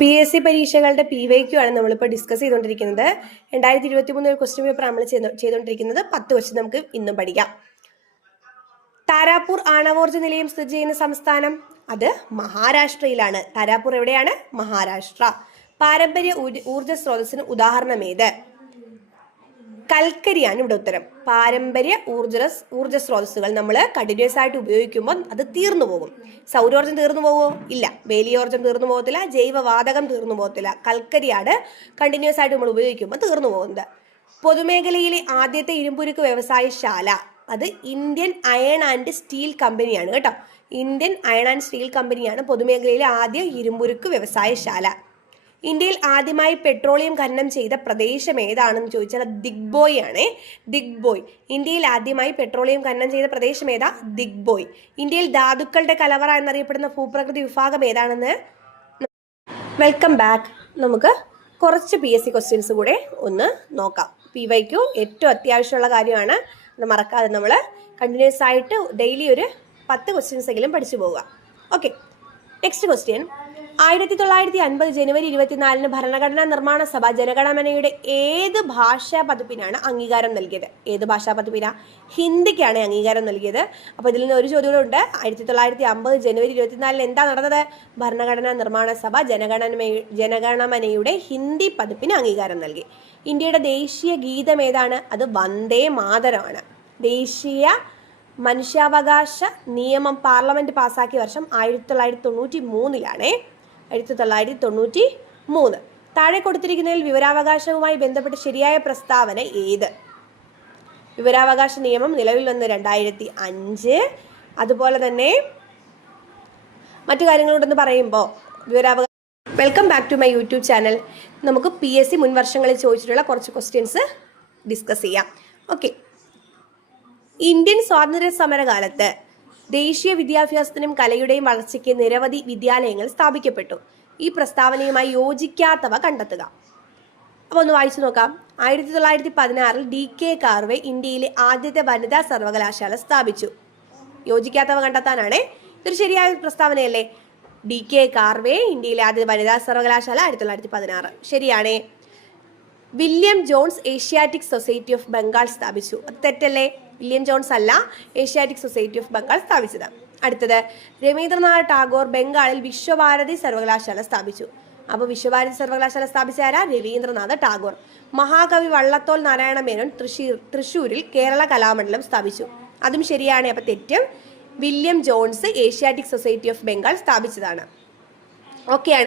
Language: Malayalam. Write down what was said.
PSC പരീക്ഷകളുടെ PYQ ആണ് നമ്മളിപ്പോൾ ഡിസ്കസ് ചെയ്തുകൊണ്ടിരിക്കുന്നത്. 2023 ക്വസ്റ്റ്യൻ പേപ്പർ നമ്മൾ ചെയ്തുകൊണ്ടിരിക്കുന്നത് 10 ക്വസ്റ്റ്യൻ നമുക്ക് ഇന്നും പഠിക്കാം. താരാപൂർ ആണവോർജ്ജ നിലയം സ്ഥിതി ചെയ്യുന്ന സംസ്ഥാനം അത് മഹാരാഷ്ട്രയിലാണ്. താരാപൂർ എവിടെയാണ്? മഹാരാഷ്ട്ര. പാരമ്പര്യ ഊർജ്ജ സ്രോതസ്സിന് ഉദാഹരണം ഏത്? കൽക്കരിയാണ് ഇവിടെ ഉത്തരം. പാരമ്പര്യ ഊർജ്ജ സ്രോതസ്സുകൾ നമ്മൾ കണ്ടിന്യൂസ് ആയിട്ട് ഉപയോഗിക്കുമ്പോൾ അത് തീർന്നു പോകും. സൗരോർജ്ജം തീർന്നു പോകുമോ? ഇല്ല. വേലിയോർജ്ജം തീർന്നു പോകത്തില്ല. ജൈവവാതകം തീർന്നു പോകത്തില്ല. കൽക്കരിയാണ് കണ്ടിന്യൂസ് ആയിട്ട് നമ്മൾ ഉപയോഗിക്കുമ്പോൾ തീർന്നു പോകുന്നത്. പൊതുമേഖലയിലെ ആദ്യത്തെ ഇരുമ്പുരുക്ക് വ്യവസായശാല അത് ഇന്ത്യൻ അയൺ ആൻഡ് സ്റ്റീൽ കമ്പനിയാണ് കേട്ടോ. ഇന്ത്യൻ അയൺ ആൻഡ് സ്റ്റീൽ കമ്പനിയാണ് പൊതുമേഖലയിലെ ആദ്യ ഇരുമ്പുരുക്ക് വ്യവസായശാല. ഇന്ത്യയിൽ ആദ്യമായി പെട്രോളിയം ഖനനം ചെയ്ത പ്രദേശം ഏതാണെന്ന് ചോദിച്ചാൽ ദിഗ്ബോയ് ആണ്. ദിഗ്ബോയ്. ഇന്ത്യയിൽ ആദ്യമായി പെട്രോളിയം ഖനനം ചെയ്ത പ്രദേശം ഏതാ? ദിഗ്ബോയ്. ഇന്ത്യയിൽ ധാതുക്കളുടെ കലവറ എന്നറിയപ്പെടുന്ന ഭൂപ്രകൃതി വിഭാഗം ഏതാണെന്ന് വെൽക്കം ബാക്ക്. നമുക്ക് കുറച്ച് PSC ക്വസ്റ്റ്യൻസ് കൂടെ ഒന്ന് നോക്കാം. PYQ ഏറ്റവും അത്യാവശ്യമുള്ള കാര്യമാണ്. അത് മറക്കാതെ നമ്മൾ കണ്ടിന്യൂസ് ആയിട്ട് ഡെയിലി ഒരു 10 ക്വസ്റ്റ്യൻസ് എങ്കിലും പഠിച്ചു പോവുക. Okay, next question. 1950 ജനുവരി 24 ഭരണഘടനാ നിർമ്മാണ സഭ ജനഗണമനയുടെ ഏത് ഭാഷാ പതിപ്പിനാണ് അംഗീകാരം നൽകിയത്? ഏത് ഭാഷാ പതിപ്പിനാ? ഹിന്ദിക്കാണ് അംഗീകാരം നൽകിയത്. അപ്പോൾ ഇതിൽ നിന്ന് ഒരു ചോദ്യം കൂടെ ഉണ്ട്. 1950 ജനുവരി 24 എന്താ നടന്നത്? ഭരണഘടനാ നിർമ്മാണ സഭ ജനഗണമനയുടെ ഹിന്ദി പതിപ്പിന് അംഗീകാരം നൽകി. ഇന്ത്യയുടെ ദേശീയ ഗീതം ഏതാണ്? അത് വന്ദേ മാതരമാണ്. ദേശീയ മനുഷ്യാവകാശ നിയമം പാർലമെന്റ് പാസാക്കിയ വർഷം 1993 1993. താഴെ കൊടുത്തിരിക്കുന്നതിൽ വിവരാവകാശവുമായി ബന്ധപ്പെട്ട് ശരിയായ പ്രസ്താവന ഏത്? വിവരാവകാശ നിയമം നിലവിൽ വന്ന് 2005. അതുപോലെ തന്നെ മറ്റു കാര്യങ്ങളോടൊന്ന് പറയുമ്പോൾ welcome back to my YouTube channel. നമുക്ക് PSC മുൻ വർഷങ്ങളിൽ ചോദിച്ചിട്ടുള്ള കുറച്ച് ക്വസ്റ്റ്യൻസ് ഡിസ്കസ് ചെയ്യാം. ഓക്കെ, ഇന്ത്യൻ സ്വാതന്ത്ര്യ സമരകാലത്ത് ദേശീയ വിദ്യാഭ്യാസത്തിനും കലയുടെയും വളർച്ചയ്ക്ക് നിരവധി വിദ്യാലയങ്ങൾ സ്ഥാപിക്കപ്പെട്ടു. ഈ പ്രസ്താവനയുമായി യോജിക്കാത്തവ കണ്ടെത്തുക. അപ്പോൾ ഒന്ന് വായിച്ചു നോക്കാം. 1916 DK കാർവേ ഇന്ത്യയിലെ ആദ്യത്തെ വനിതാ സർവകലാശാല സ്ഥാപിച്ചു. യോജിക്കാത്തവ കണ്ടെത്താനാണ്. ഇതൊരു ശരിയായ പ്രസ്താവനയല്ലേ? DK കാർവേ ഇന്ത്യയിലെ ആദ്യത്തെ വനിതാ സർവകലാശാല 1916. ശരിയാണ്. William Jones Asiatic Society of Bengal സ്ഥാപിച്ചു. അത് തെറ്റല്ലേ? വില്യം ജോൺസ് അല്ല ഏഷ്യാറ്റിക് സൊസൈറ്റി ഓഫ് ബംഗാൾ സ്ഥാപിച്ചത്. അടുത്തത്, രവീന്ദ്രനാഥ് ടാഗോർ ബംഗാളിൽ വിശ്വഭാരതി സർവകലാശാല സ്ഥാപിച്ചു. അപ്പോൾ വിശ്വഭാരതി സർവകലാശാല സ്ഥാപിച്ച ആരാ? രവീന്ദ്രനാഥ് ടാഗോർ. മഹാകവി വള്ളത്തോൾ നാരായണ മേനോൻ തൃശ്ശൂരിൽ കേരള കലാമണ്ഡലം സ്ഥാപിച്ചു. അതും ശരിയാണ്. അപ്പോൾ തെറ്റും. William Jones Asiatic Society of Bengal സ്ഥാപിച്ചതാണ്. ഓക്കെയാണ്.